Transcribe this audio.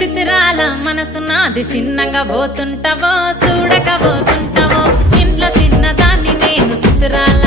చిత్రాల మనసు నాది చిన్నగా పోతుంటావో చూడక పోతుంటావో ఇంట్లో చిన్నదాన్ని నేను చిత్రాల